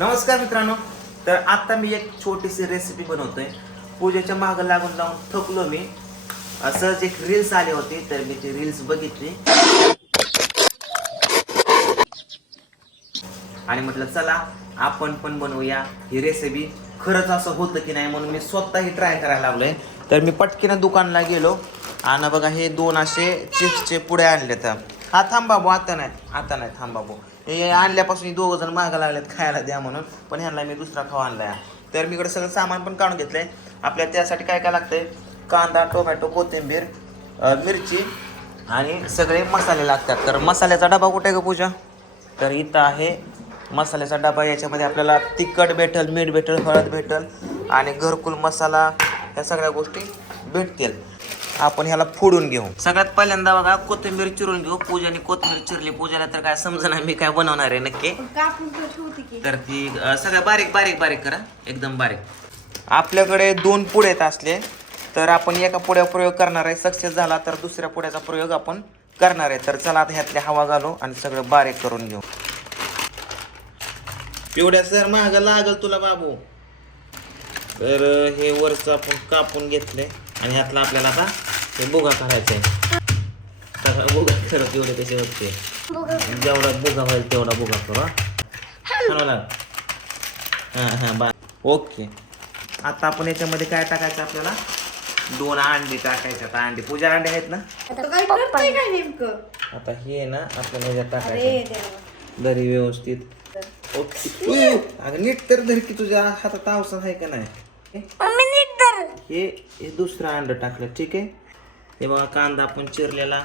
नमस्कार मित्रांनो. तर आता मी एक छोटीशी रेसिपी बनवतोय. पूजेच्या मागं लागून लावून थकलो मी. असंच एक रील्स आली होती तर मी ती रील्स बघितली. आणि म्हटलं चला आपण पण बनवूया ही रेसिपी खरंच असं होतं की नाही म्हणून मी स्वतःही ट्राय करायला लागलोय. तर मी पटकीनं दुकानला गेलो. आणि बघा हे दोन असे चिप्सचे पुढे आणले तर हा थांब बाबू आता नाही आता नाही थांब बाबू हे आणल्यापासून दोघं जण मागं लागलेत खायला द्या म्हणून. पण ह्यांना मी दुसरा खावा आणलाय. तर मी इकडे सगळं सामान पण काढून घेतलंय. आपल्याला त्यासाठी काय काय लागतंय? कांदा टोमॅटो कोथिंबीर मिरची आणि सगळे मसाले लागतात. तर मसाल्याचा डबा कुठे आहे का पूजा? तर इथं आहे मसाल्याचा डबा. याच्यामध्ये आपल्याला तिखट भेटल मीठ भेटल हळद भेटल आणि घरकुल मसाला ह्या सगळ्या गोष्टी भेटतील. आपण ह्याला फोडून घेऊ. सगळ्यात पहिल्यांदा बघा कोथिंबीर चिरून घेऊ. पूजाने कोथिंबीर चिरली. पूजाला तर काय समजणार मी काय बनवणार आहे नक्की. कापून तर ठेवते की. तर ती सगळ्या बारीक बारीक बारीक करा. एकदम बारीक. आपल्याकडे दोन पुढे आहेत असले तर आपण एका पुढ्या प्रयोग करणार आहे. सक्सेस झाला तर दुसऱ्या पुढ्याचा प्रयोग आपण करणार आहे. तर चला आता ह्यातली हवा घालू आणि सगळं बारीक करून घेऊ. पिवड्या सर महाग लागल तुला बाबू. तर हे वरचं आपण कापून घेतलंय. आणि ह्यातला आपल्याला आता हे बुगा करायचा आहे बुगा पिवडे कसे होते? जेवढा बुगा होईल तेवढा बुगा करू हा. हां हां बा. ओके. आता आपण याच्यामध्ये काय टाकायचं आपल्याला? दोन अंडी टाकायचे. आता अंडी पूजा अंडे आहेत ना? आता हे ना आपल्याला ह्याच्यात अरे टाकायचं. दरी व्यवस्थित. ओके. नीट तर धर की तुझ्या हातात औषध आहे का नाही? हे हे दुसरं अंड टाकलं ठीक आहे? हे बघा कांदा आपण चिरलेला.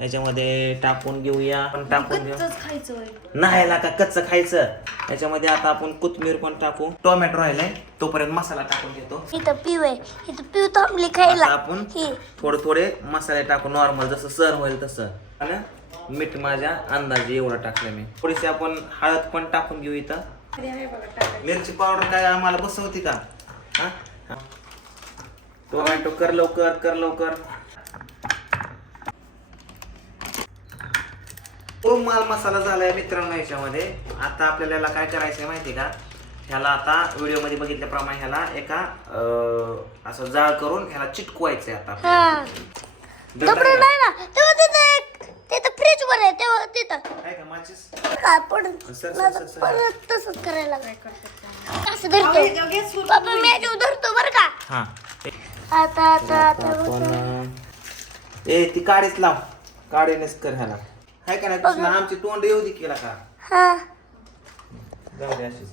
याच्यामध्ये टाकून घेऊया. आपण टाकून घेऊ. कच्चंच खायचं होय. नाही ना का कच्चं खायचं? याच्यामध्ये आता आपण कोथमीर पण टाकू. टोमॅटो राहिलाय तोपर्यंत मसाला टाकून घेतो. इथं पिव आहे इथं पिव थांबली खायला. आता आपण ही. थोडे थोडे मसाले टाकू. नॉर्मल जसं सर होईल तसं. आणि मीठ माझ्या अंदाजे एवढं टाकलं मी. थोडीशी आपण हळद पण टाकून घेऊ इथं. मिरची पावडर काय आम्हाला बसवती का? हा? टोमॅटो कर लवकर कर लवकर. तो माल मसाला झालाय मित्रांनो याच्यामध्ये आता आपल्याला याला काय करायचंय माहिती का? ह्याला आता व्हिडिओमध्ये बघितल्याप्रमाणे ह्याला एका असं जाळ करून ह्याला चिटकवायचंय आता फ्रीज वर आहे तेव्हा तिथं. काय का माचीस? काय पडून सर, सर, सर, सर. परत तसंच करायला लागलं. असं धरतो. बाबा मी धरतो बरं का. हा. आता आता आता आपण ए ती काडीच लाव. काडीनेच कर ह्याला. हाय का नाही आमची तोंड येऊ दे केला का? हा. जाऊ दे अशीच.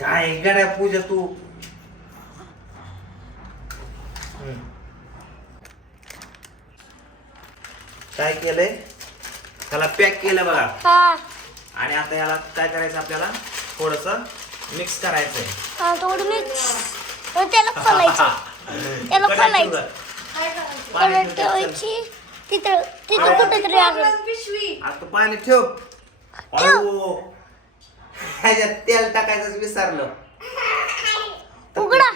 काय गड्या पूजा तू? हम्म. काय केलंय? त्याला पॅक केलं बघा. हा. आणि आता ह्याला काय करायचं आपल्याला? थोडस मिक्स करायचंय. हा थोडं मिक्स त्याला खोलायचं. त्याला खोलायचं? पाणी ठेव त्यात. ठेवायची. तिथं तिथं कुठेतरी आलं. कोकणात पिशवी. आता पाणी ठेव. अहो ह्याच्यात तेल टाकायचं विसरलं. उघडा.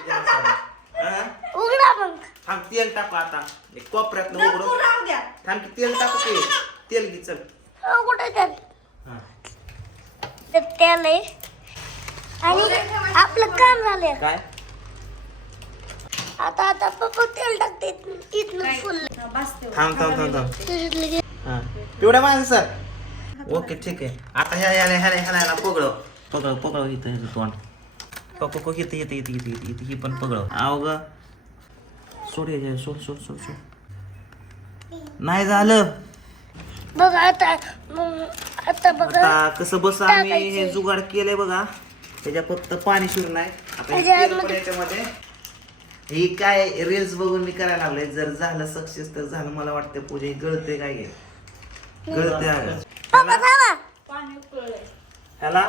हा? उघडा मग. थांब तेल टाकू आता. एक कोपऱ्यात उघडू राहू द्या. थांब की तेल टाकू की. तेल घे चल. कुठे हा. त्यात तेल आहे. आणि आपलं काम झालंय. काय? आता आता पप्पा तेल टाकते इथनं फुल. थांब थांब थांब थांब. हा. पिवड्या माणसं सर. ओके ठीक आहे. आता ह्या ह्याला ह्याला ह्याला ह्याला पगडव पगडव पगडव इथं इथं तोंड. को को इथं इथं इथं इथं इथं इथं ही पण पगडव आव ग सोड हे सोड सोड सोड सोड. नाही झालं. बघ आता मग आता बघा. आता कसं बस आम्ही हे टाकायचं. जुगाड केलंय बघा. त्याच्या फक्त पाणी शिरून नाही आता हे त्याच्या तेल पण आतमध्ये- याच्यामध्ये. ही काय रील्स बघून मी करायला लागलोय. जर झालं सक्सेस तर झालं मला वाटतं पूजा. ही गळते काय घे गळते अगं. पप्पा थांबा पाणी उकळलंय. ह्याला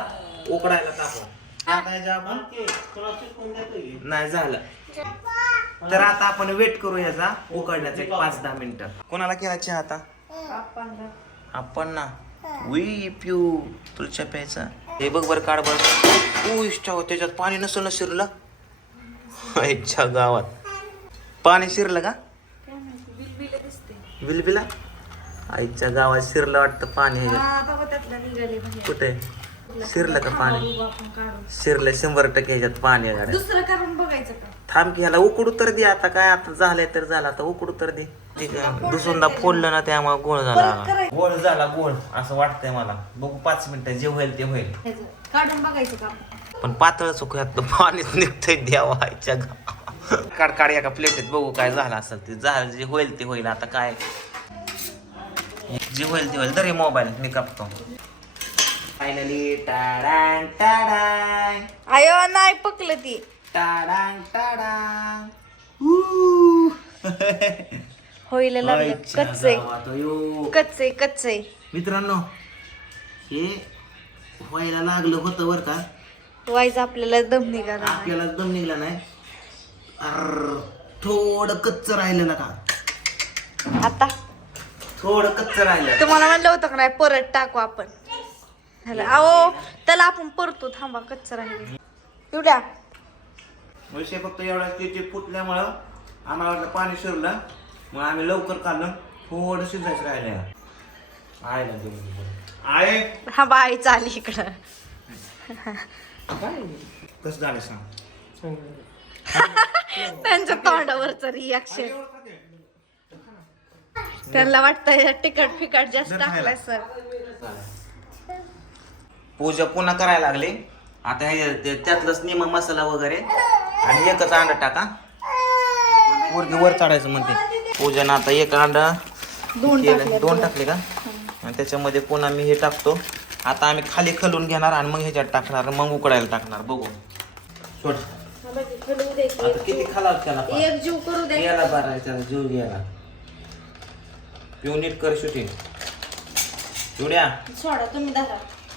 उकडायला टाकू आता आपण नाही झालं. तर आता आपण वेट करू ह्याचा उकडण्याचा एक पाच दहा मिनिटं. कोणाला केला चहा आता? आपण ना वी पिऊ तुला चहा प्यायचा. हे बघ बरं काढ बरं. ऊ इष्टा हो त्याच्यात पाणी नसेल ना शिरलं? इच्छा गावात. पाणी शिरलं का? बिलबिला आईच्या गावात शिरलं वाटतं पाणी. कुठे? शिरलं का पाणी? शिरलं शंभर टक्के ह्याच्यात पाणी आहे गाड्या. दुसरं करून बघायचं का? थांब की ह्याला उकडू तर दे आता काय आता झालंय तर झालं आता उकडू तर दे. ठीक आहे दुसऱ्यांदा फोडलं ना त्यामुळे गोळ झाला. गोळ झाला गोळ असं वाटतंय मला. बघू पाच मिनिटं जे होईल ते होईल. ह्याचं. काढून बघायचं का? पण पातळ चुकयात पाणीच निघतंय देवाच्या काढ काढ एका प्लेटीत बघू काय झालं असेल ते. झालं जे होईल ते होईल आता काय? जे होईल ते होईल तरी मोबाईल मी कापतो. फायनली टाडांग टाडांग अयो नाही पकलं ती. टाडांग टाडांग होईल लागलं कच्चे. कच्चे कच्चे मित्रांनो हे व्हायला लागलं होतं बरं का. वाईज आपल्याला दम निघाला. आपल्याला दम निघला नाही. थोडं कच्च राहिलं ना का आता. थोडं कच्च राहिलं. तुम्हाला म्हणलं होतं का नाही परत टाकू आपण. ह्याला अहो त्याला आपण परतो. थांबा कच्चं राहिले. एवढ्या विषय फक्त एवढा की ते फुटल्यामुळं आम्हाला वाटलं पाणी शिरलं. मग आम्ही लवकर काढलं थोडं शिजायचं राहिलं आयला देऊन आय हा बाई चाली इकडं. कसं झालं सांग? त्यांच्या तोंडावरच रिॲक्शन त्यांना वाटतं तिखट फिकट जास्त टाकलाय सर पूजा पुन्हा करायला लागली. आता हे त्यातलंच निम मसाला वगैरे आणि एकच अंडा टाका. वरती वर चढायचं म्हणते. पूजन आता एक अंडा दोन केलं. टाकले. दोन टाकले का? आणि त्याच्यामध्ये पुन्हा मी हे टाकतो. आता आम्ही खाली खलून घेणार आणि मग ह्याच्यात टाकणार मग उकडायला टाकणार. बघू. सोड. आता किती खाला त्याला एक जीव करू दे. गेला बारा त्याला जीव गेला पिऊ नीट कर शूटिंग. सोडा तुम्ही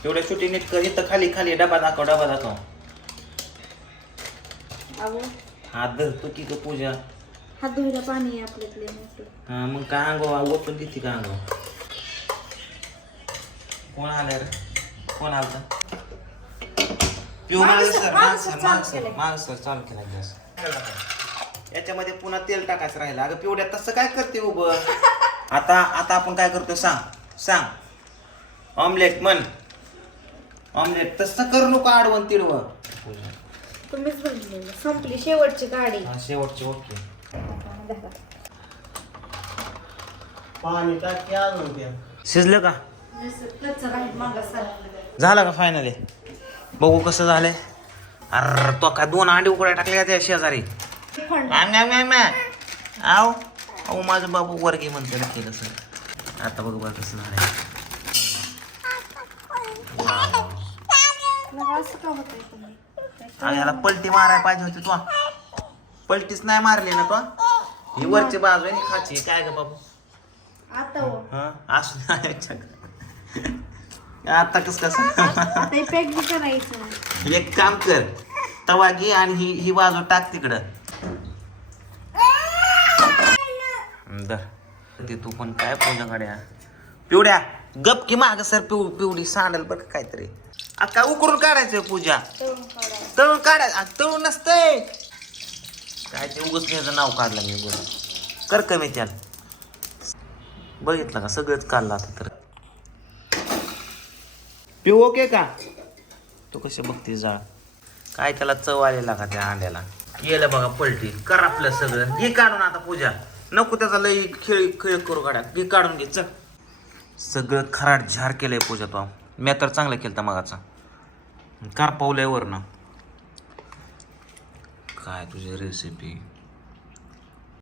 तेवढ्या शूटिंग नीट कर इथं खाली खाली डबा दाखव डबा दाखव. अहो हात धर तू की ग पूजा. हात धुयला पाणी आहे मोठं. हा मग काय अंगो? ओतून देते का अंगो? कोण आलं रे? कोण आलं पिऊ माग सर माग सर माग सर माग सर चालू केला गॅस याच्यामध्ये पुन्हा तेल टाकायचं राहिलं. अगं पिवड्या तसं काय करते उभं आता आता आपण काय करतो सांग सांग. ऑमलेट म्हण. ऑमलेट तसं करू नको आडवण तिडवं पूजा तुम्हीच बनलेलं संपली शेवटची गाडी. हा शेवटचे ओके. पाणी टाकी अजून शिजलं का? झालं का फायनली बघू कसं झालंय. अरे तो का दोन अंडे उकड्या टाकल्या त्या शेजारी. आव. अहो माझं बाबू वर्गी म्हणते ना केलं सर आता बघू बघ कसं झालंय. असं का होतंय तुम्ही? अगं याला पलटी मारायला पाहिजे होती तू पलटीच नाही मारली ना तू ही वरची बाजू आहे खाची काय ग बाबू? आता हो. हा? असू. आता कस कसं? आता पॅक बी करायचं. एक काम कर तवा घे आणि ही ही बाजू टाक तिकडं. दर. ते तू पण काय पूजा गाड्या पिवड्या गप की माग सर पिव पिवडी सांडल बघ काहीतरी. आ, काय उकरून काढायचं पूजा. तळून काढा तळून काढाय तळून नसतंय. काय ते उगच त्याचं नाव काढलं मी बरं कर कमी त्याला? बघितलं का? सगळंच काढलं आता तर. पिऊ ओके का? तू कसे बघते जाळ? काय त्याला चव आलेला का त्या अंड्याला? केलं बघा पलटी. कर आपलं सगळं. घे काढून आता पूजा. नको त्याचा लई खेळ खेळ करू काढा घे काढून घे चल. सगळं खराट झार केलंय पूजा तो. मी तर चांगला केलं मगाचा. कार पावल्यावर वरनं. काय तुझी रेसिपी